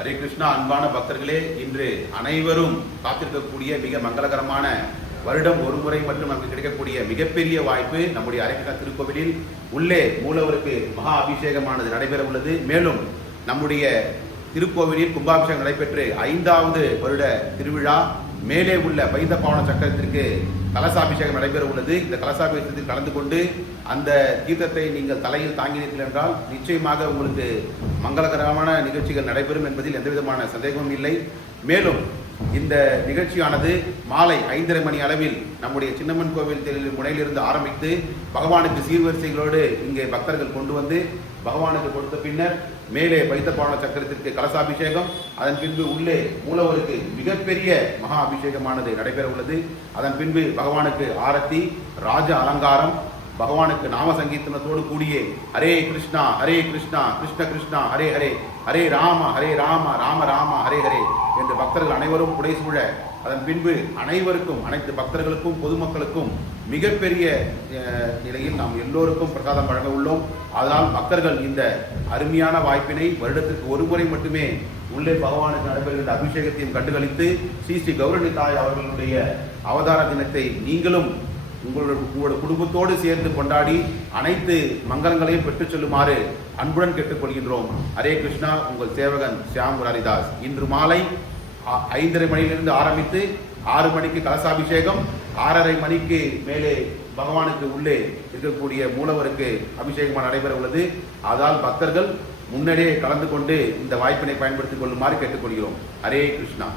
ஹரே கிருஷ்ணா. அன்பான பக்தர்களே, இன்று அனைவரும் காத்திருக்கக்கூடிய மிக மங்களகரமான வருடம் ஒரு முறை மட்டும் நமக்கு கிடைக்கக்கூடிய மிகப்பெரிய வாய்ப்பு நம்முடைய ஹரே கிருஷ்ணா திருக்கோவிலில் உள்ளே மூலவருக்கு மகா அபிஷேகமானது நடைபெற உள்ளது. மேலும் நம்முடைய திருக்கோவிலில் கும்பாபிஷேகம் நடைபெற்று 5வது வருட திருவிழா மேலே உள்ள பைந்த பாவன சக்கரத்திற்கு கலசாபிஷேகம் நடைபெற உள்ளது. இந்த கலசாபிஷேகத்தில் கலந்து கொண்டு அந்த தீர்த்தத்தை நீங்கள் தலையில் தாங்கினீர்கள் என்றால் நிச்சயமாக உங்களுக்கு மங்களகரமான நிகழ்ச்சிகள் நடைபெறும் என்பதில் எந்தவிதமான சந்தேகமும் இல்லை. மேலும் இந்த நிகழ்ச்சியானது மாலை 5:30 மணி அளவில் நம்முடைய சின்னம்மன் கோவில் தெரு முனையிலிருந்து ஆரம்பித்து பகவானுக்கு சீர்வரிசைகளோடு இங்கே பக்தர்கள் கொண்டு வந்து பகவானுக்கு கொடுத்த பின்னர் மேலே பைத்தபாவன சக்கரத்திற்கு கலசாபிஷேகம், அதன் பின்பு உள்ளே மூலவருக்கு மிகப்பெரிய மகா அபிஷேகமானது நடைபெற உள்ளது. அதன் பின்பு பகவானுக்கு ஆரத்தி, ராஜ அலங்காரம், பகவானுக்கு நாம சங்கீர்த்தனத்தோடு கூடிய ஹரே கிருஷ்ணா கிருஷ்ண கிருஷ்ணா ஹரே ஹரே, ஹரே ராம ராம ராம ஹரே ஹரே என்று பக்தர்கள் அனைவரும் புடைசூழ, அதன் பின்பு அனைவருக்கும், அனைத்து பக்தர்களுக்கும் பொதுமக்களுக்கும் மிகப்பெரிய நிலையில் நாம் எல்லோருக்கும் பிரசாதம் வழங்க உள்ளோம். அதனால் பக்தர்கள் இந்த அருமையான வாய்ப்பினை வருடத்திற்கு ஒரு முறை மட்டுமே உள்ளே பகவானுக்கு நடைபெறுகின்ற அபிஷேகத்தையும் கண்டுகளித்து ஸ்ரீ ஸ்ரீ கௌரணி தாய் அவர்களுடைய அவதார தினத்தை நீங்களும் உங்களோட குடும்பத்தோடு சேர்ந்து கொண்டாடி அனைத்து மங்களங்களையும் பெற்றுச் செல்லுமாறு அன்புடன் கேட்டுக்கொள்கின்றோம். ஹரே கிருஷ்ணா. உங்கள் சேவகன் ஷியாம் முராரிதாஸ். இன்று மாலை 5:30 மணியிலிருந்து ஆரம்பித்து 6 மணிக்கு கலசாபிஷேகம், 6:30 மணிக்கு மேலே பகவானுக்கு உள்ளே இருக்கக்கூடிய மூலவருக்கு அபிஷேகமாக நடைபெற உள்ளது. அதால் பக்தர்கள் முன்னரே கலந்து கொண்டு இந்த வாய்ப்பினை பயன்படுத்திக் கொள்ளுமாறு கேட்டுக்கொள்கிறோம். ஹரே கிருஷ்ணா.